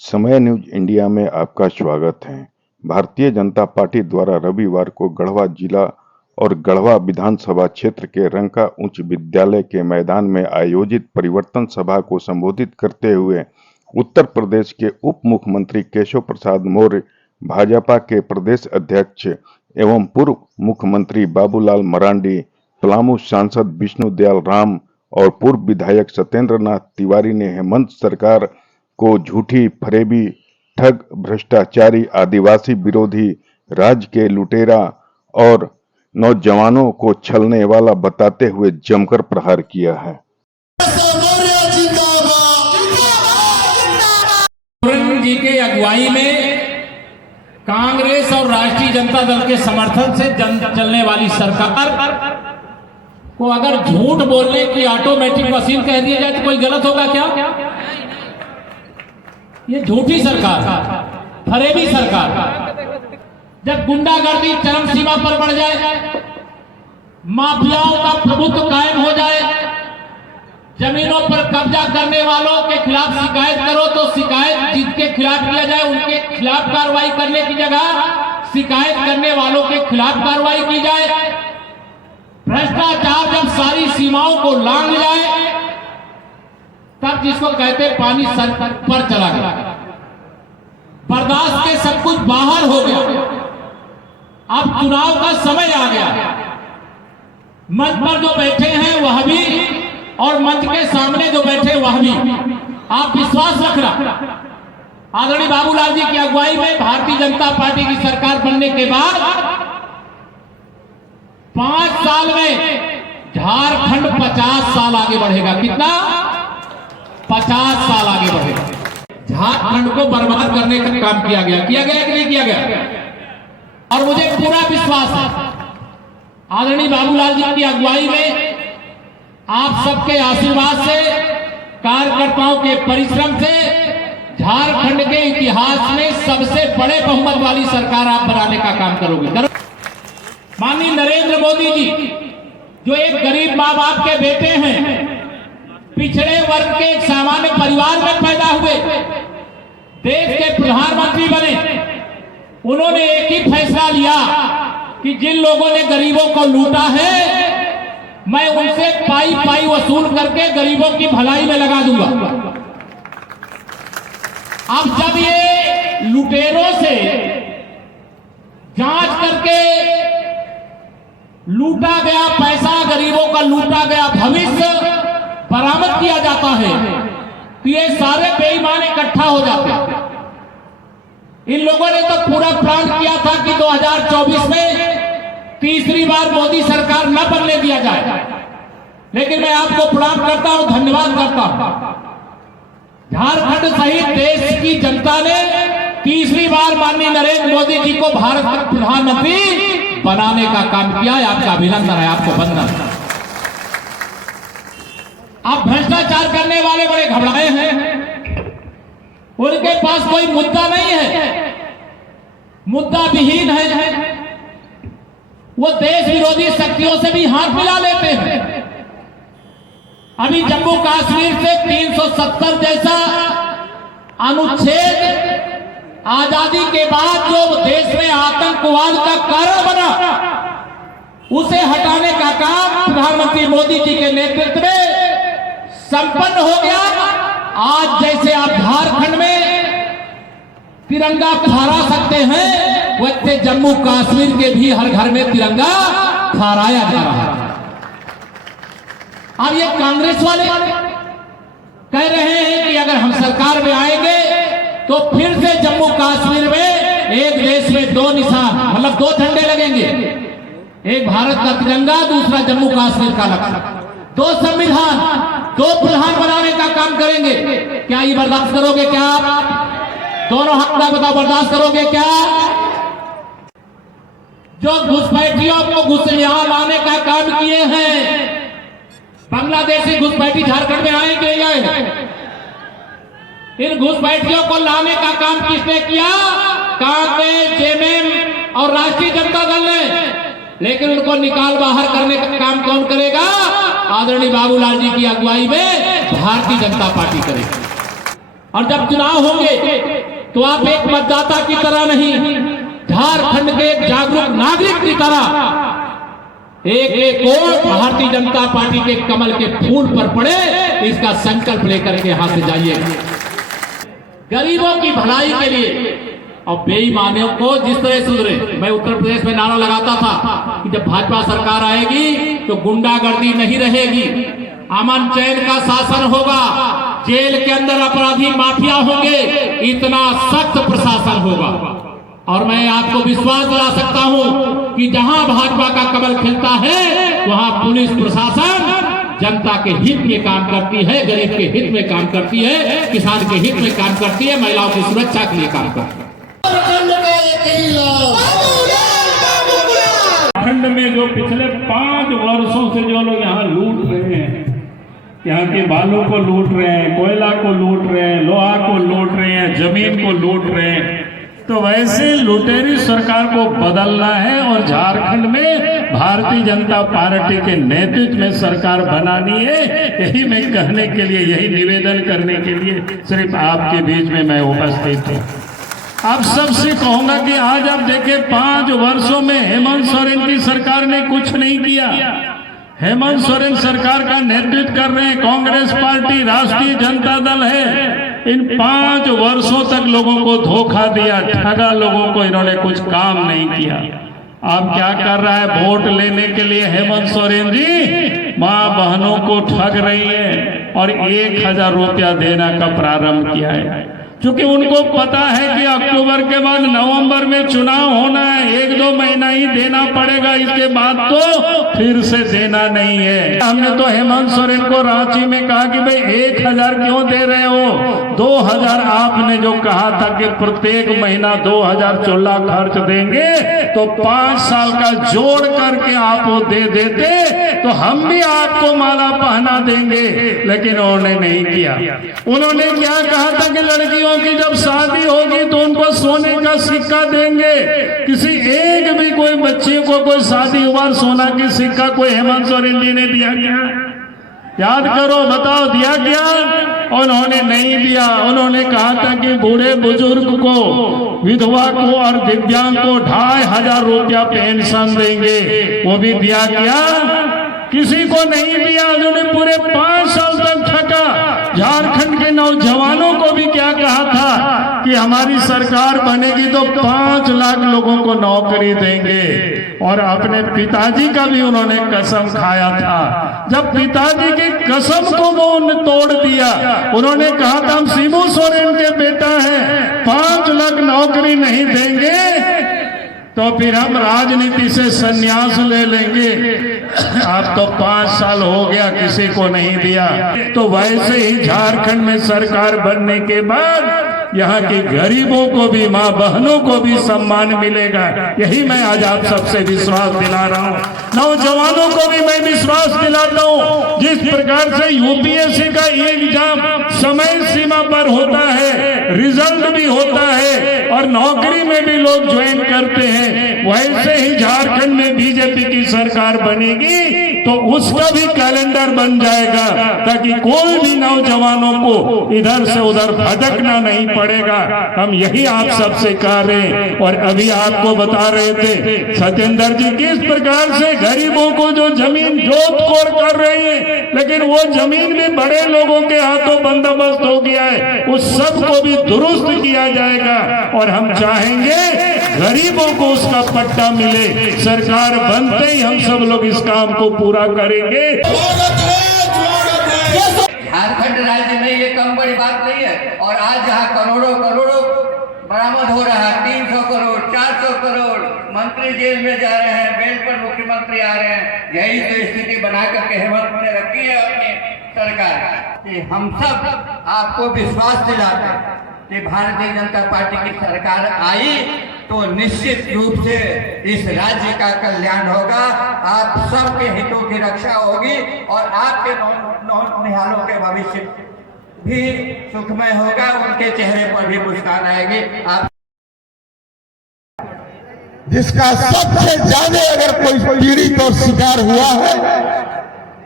समय news India में आपका स्वागत है। भारतीय जनता पार्टी द्वारा रविवार को गढ़वा जिला और गढ़वा विधानसभा क्षेत्र के रंका उच्च विद्यालय के मैदान में आयोजित परिवर्तन सभा को संबोधित करते हुए उत्तर प्रदेश के उप मुख्यमंत्री केशव प्रसाद मौर्य, भाजपा के प्रदेश अध्यक्ष एवं पूर्व मुख्यमंत्री बाबूलाल मरांडी, पलामू सांसद विष्णुदयाल राम और पूर्व विधायक सत्येंद्र नाथ तिवारी ने हेमंत सरकार को झूठी, फरेबी, ठग, भ्रष्टाचारी, आदिवासी विरोधी, राज्य के लुटेरा और नौजवानों को छलने वाला बताते हुए जमकर प्रहार किया है। जी के अगुवाई में कांग्रेस और राष्ट्रीय जनता दल के समर्थन से चलने वाली सरकार को अगर झूठ बोलने की ऑटोमेटिक मशीन कह दिया जाए तो कोई गलत होगा क्या? ये झूठी सरकार, फरेबी सरकार, जब गुंडागर्दी चरम सीमा पर बढ़ जाए, माफियाओं का प्रभुत्व कायम हो जाए, जमीनों पर कब्जा करने वालों के खिलाफ शिकायत करो तो शिकायत जिनके खिलाफ किया जाए उनके खिलाफ कार्रवाई करने की जगह शिकायत करने वालों के खिलाफ कार्रवाई की जाए। भ्रष्टाचार जब सारी सीमाओं को लांघ जाए तब जिसको कहते पानी सर पर चला गया, बर्दाश्त के सब कुछ बाहर हो गया। अब चुनाव का समय आ गया। मंच पर जो बैठे हैं वह भी और मंच के सामने जो बैठे वह भी, आप विश्वास रखना, आदरणीय बाबूलाल जी की अगुवाई में भारतीय जनता पार्टी की सरकार बनने के बाद 5 साल में झारखंड 50 साल आगे बढ़ेगा। कितना? 50 साल आगे बढ़ेगा। झारखंड को बर्बाद करने का काम किया गया कि नहीं किया गया? और मुझे पूरा विश्वास है आदरणीय बाबूलाल जी की अगुवाई में, आप सबके आशीर्वाद से, कार्यकर्ताओं के परिश्रम से झारखंड के इतिहास में सबसे बड़े बहुमत वाली सरकार आप बनाने का काम करोगे। माननीय नरेंद्र मोदी जी जो एक गरीब माँ बाप के बेटे हैं, पिछड़े वर्ग के एक सामान्य परिवार में पैदा हुए, देश के प्रधानमंत्री बने, उन्होंने एक ही फैसला लिया कि जिन लोगों ने गरीबों को लूटा है मैं उनसे पाई पाई वसूल करके गरीबों की भलाई में लगा दूंगा। अब जब ये लुटेरों से जांच करके लूटा गया पैसा, गरीबों का लूटा गया भविष्य बरामद किया जाता है तो ये सारे बेईमान इकट्ठा हो जाते हैं। इन लोगों ने तो पूरा प्लान किया था कि 2024 में तीसरी बार मोदी सरकार न बनने दिया जाए, लेकिन मैं आपको प्रणाम करता हूं, धन्यवाद करता हूं। झारखंड सहित देश की जनता ने तीसरी बार माननीय नरेंद्र मोदी जी को भारत का प्रधानमंत्री बनाने का काम किया है। आपका अभिनंदन है, आपको वंदन। आप भ्रष्टाचार करने वाले बड़े घबराए हैं, उनके पास कोई मुद्दा नहीं है, मुद्दा विहीन है, वो देश विरोधी शक्तियों से भी हाथ मिला लेते हैं। अभी जम्मू कश्मीर से 370 जैसा अनुच्छेद आजादी के बाद जो देश में आतंकवाद का कारण बना, उसे हटाने का काम प्रधानमंत्री मोदी जी के नेतृत्व में संपन्न हो गया। आज जैसे आप झारखंड में तिरंगा फहरा सकते हैं, वैसे जम्मू कश्मीर के भी हर घर में तिरंगा फहराया जा रहा है। अब ये कांग्रेस वाले कह रहे हैं कि अगर हम सरकार में आएंगे तो फिर से जम्मू कश्मीर में एक देश में 2 निशान, मतलब 2 झंडे लगेंगे, एक भारत का तिरंगा, दूसरा जम्मू कश्मीर का लक्ष्य, 2 संविधान, 2 प्रधान बनाने का काम करेंगे। क्या ये बर्दाश्त करोगे? क्या आप दोनों हक का बताओ, बर्दाश्त करोगे क्या? जो घुसपैठियों को यहाँ लाने का काम किए हैं, बांग्लादेशी घुसपैठी झारखंड में आए कि नहीं आए? इन घुसपैठियों को लाने का काम किसने किया? कांग्रेस, जेएमएम और राष्ट्रीय जनता दल ने। लेकिन उनको निकाल बाहर करने का काम कौन करेगा? आदरणीय बाबूलाल जी की अगुवाई में भारतीय जनता पार्टी करेगी। और जब चुनाव होंगे तो आप एक मतदाता की तरह नहीं, झारखंड के एक जागरूक नागरिक की तरह एक वोट भारतीय जनता पार्टी के कमल के फूल पर पड़े, इसका संकल्प लेकर के यहां से जाइए। गरीबों की भलाई के लिए और बेईमानियों को जिस तरह सुधरे। मैं उत्तर प्रदेश में नारा लगाता था कि जब भाजपा सरकार आएगी तो गुंडागर्दी नहीं रहेगी, अमन चैन का शासन होगा, जेल के अंदर अपराधी माफिया होंगे, इतना सख्त प्रशासन होगा। और मैं आपको विश्वास दिला सकता हूं कि जहां भाजपा का कमल खिलता है वहां पुलिस प्रशासन जनता के हित में काम करती है, गरीब के हित में काम करती है, किसान के हित में काम करती है, महिलाओं की सुरक्षा के लिए काम करती है। खंड में जो पिछले 5 वर्षों से जो लोग यहाँ लूट रहे हैं, यहाँ के बालू को लूट रहे हैं, कोयला को लूट रहे हैं, लोहा को लूट रहे हैं, जमीन को लूट रहे हैं, तो वैसे लुटेरी सरकार को बदलना है और झारखंड में भारतीय जनता पार्टी के नेतृत्व में सरकार बनानी है। यही मैं कहने के लिए, यही निवेदन करने के लिए सिर्फ आपके बीच में मैं उपस्थित हूँ। आप सबसे कहूंगा कि आज आप देखें 5 वर्षों में हेमंत सोरेन की सरकार ने कुछ नहीं किया। हेमंत सोरेन सरकार का नेतृत्व कर रहे हैं कांग्रेस पार्टी, राष्ट्रीय जनता दल है। इन 5 वर्षों तक लोगों को धोखा दिया, ठगा लोगों को, इन्होंने कुछ काम नहीं किया। अब क्या कर रहा है? वोट लेने के लिए हेमंत सोरेन जी मां बहनों को ठग रही है और 1000 रुपया देना का प्रारंभ किया है, क्योंकि उनको पता है कि अक्टूबर के बाद नवंबर में चुनाव होना है, 1-2 महीना ही देना पड़ेगा, इसके बाद तो फिर से देना नहीं है। हमने तो हेमंत सोरेन को रांची में कहा कि भाई 1000 क्यों दे रहे हो? 2000 आपने जो कहा था कि प्रत्येक महीना 2000 चोला खर्च देंगे, तो 5 साल का जोड़ करके आप वो दे देते तो हम भी आपको माला पहना देंगे, लेकिन उन्होंने नहीं किया। उन्होंने क्या कहा था कि लड़कियों की जब शादी होगी तो उनको सोने का सिक्का देंगे। किसी एक भी कोई बच्ची को कोई शादी हुआ सोना की सिक्का कोई हेमंत सोरेन जी ने दिया क्या? याद करो, बताओ दिया क्या? उन्होंने नहीं दिया। उन्होंने कहा था कि बूढ़े बुजुर्ग को, विधवा को और दिव्यांग को 2500 रुपया पेंशन देंगे, वो भी दिया क्या? किसी को नहीं दिया। उन्होंने पूरे 5 साल तक ठगा। झारखंड के नौजवानों को भी क्या कहा था कि हमारी सरकार बनेगी तो 5 लाख लोगों को नौकरी देंगे, और अपने पिताजी का भी उन्होंने कसम खाया था। जब पिताजी की कसम को वो तोड़ दिया, उन्होंने कहा था हम शिबू सोरेन के बेटा हैं, 5 लाख नौकरी नहीं देंगे तो फिर हम राजनीति से संन्यास ले लेंगे। अब तो 5 साल हो गया, किसी को नहीं दिया। तो वैसे ही झारखंड में सरकार बनने के बाद यहाँ के गरीबों को भी, माँ बहनों को भी सम्मान मिलेगा। यही मैं आज आप सबसे विश्वास दिला रहा हूँ। नौजवानों को भी मैं विश्वास दिलाता हूँ। जिस प्रकार से यूपीएससी का एग्जाम समय सीमा पर होता है, रिजल्ट भी होता है और नौकरी में भी लोग ज्वाइन करते हैं, वैसे ही झारखंड में बीजेपी की सरकार बनेगी तो उसका भी कैलेंडर बन जाएगा, ताकि कोई भी नौजवानों को इधर से उधर भटकना नहीं पड़ेगा। हम यही आप सबसे कह रहे हैं। और अभी आपको बता रहे थे सत्येंद्र जी किस प्रकार से गरीबों को जो जमीन जोत खोर कर रहे हैं, लेकिन वो जमीन भी बड़े लोगों के हाथों बंदोबस्त हो गया है, उस सब को भी दुरुस्त किया जाएगा। और हम चाहेंगे गरीबों को उसका पट्टा मिले। सरकार बनते ही हम सब लोग इस काम को पूरा करेंगे। झारखंड राज्य में ये कम बड़ी बात नहीं है। और आज जहाँ करोड़ों करोड़ों बरामद हो रहा है, 300 करोड़ 400 करोड़, मंत्री जेल में जा रहे हैं, बेल पर मुख्यमंत्री आ रहे हैं, यही तो स्थिति बना करके हेमंत ने रखी है अपनी सरकार। हम सब आपको विश्वास दिलाते हैं कि भारतीय जनता पार्टी की सरकार आई तो निश्चित रूप से इस राज्य का कल्याण होगा, आप सबके हितों की रक्षा होगी और आपके निहालों के भविष्य भी सुखमय होगा, उनके चेहरे पर भी मुस्कान आएगी। आप जिसका सबसे ज्यादा अगर कोई पीड़ित और शिकार हुआ है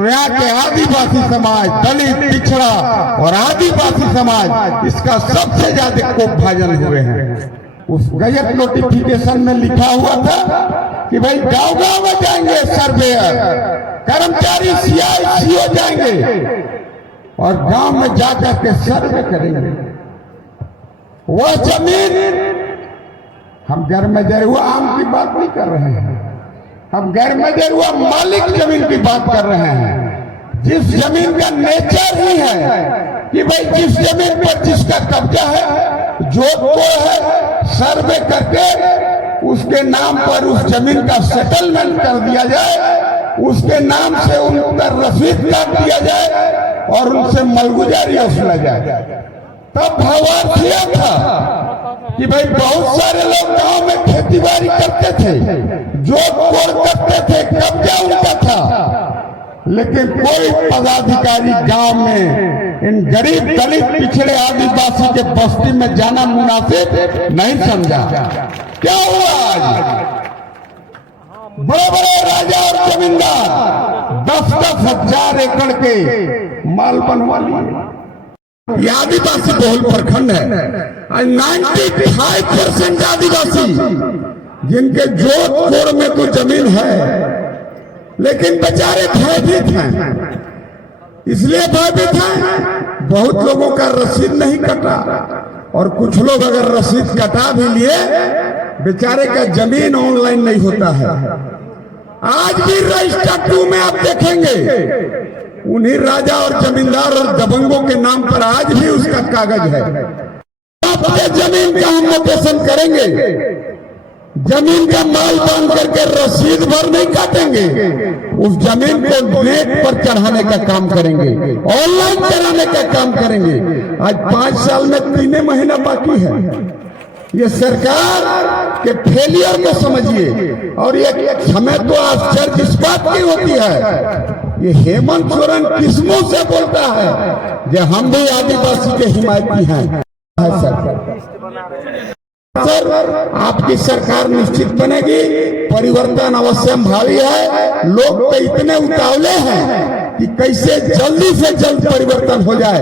तो यहाँ के आदिवासी समाज, दलित, पिछड़ा और आदिवासी समाज इसका सबसे ज्यादा कोप भाजन हुए हैं। उस गजट नोटिफिकेशन में लिखा हुआ था कि भाई गांव गांव में जाएंगे सर्वेयर, कर्मचारी सीआईसीओ जाएंगे और गांव में जाकर के सर्वे करेंगे। वह जमीन, हम घर में जरे हुआ आम की बात नहीं कर रहे हैं, हम घर में जरे हुआ मालिक जमीन की बात कर रहे हैं। जिस जमीन का नेचर ही है कि भाई जिस जमीन पर जिसका कब्जा है, जो है सर्वे करके उसके नाम पर उस जमीन का सेटलमेंट कर दिया जाए, उसके नाम से उनका रसीद काट दिया जाए और उनसे मलगुजारी वसूला जाए। तब भावार्थ यह था कि भाई बहुत सारे लोग गांव में खेती बाड़ी करते थे, जोत कोड़ करते थे, कब्जा उनका था, लेकिन कोई पदाधिकारी गांव में इन गरीब दलित पिछड़े आदिवासी के बस्ती में जाना मुनासिब नहीं समझा। क्या हुआ आज? बड़े बड़े राजा और जमींदार 10-10 हजार एकड़ के माल बनवा लिए। ये आदिवासी बहुल प्रखंड है। 95% आदिवासी जिनके जोत कोड़ में तो जमीन है, लेकिन बेचारे भयभीत हैं। इसलिए भयभीत हैं, बहुत लोगों का रसीद नहीं कटा और कुछ लोग अगर रसीद कटा भी लिए, बेचारे का जमीन ऑनलाइन नहीं होता है। आज भी रजिस्टर 2 में आप देखेंगे उन्हीं राजा और जमींदार और दबंगों के नाम पर आज भी उसका कागज है। आपके जमीन का हम नोटेशन करेंगे, जमीन का माल बांध करके रसीद भर नहीं काटेंगे, उस जमीन को नेट पर चढ़ाने का काम करेंगे, ऑनलाइन कराने का काम करेंगे। आज 5 साल में 3 महीना बाकी है। ये सरकार के फेलियर को समझिए। और ये समय तो आश्चर्य इस बात की होती है, ये हेमंत सोरेन किस मुंह से बोलता है जो हम भी आदिवासी के हिमायती हैं। सर, आपकी सरकार निश्चित बनेगी, परिवर्तन अवश्यंभावी है। लोग तो इतने उतावले हैं कि कैसे जल्दी से जल्द परिवर्तन हो जाए।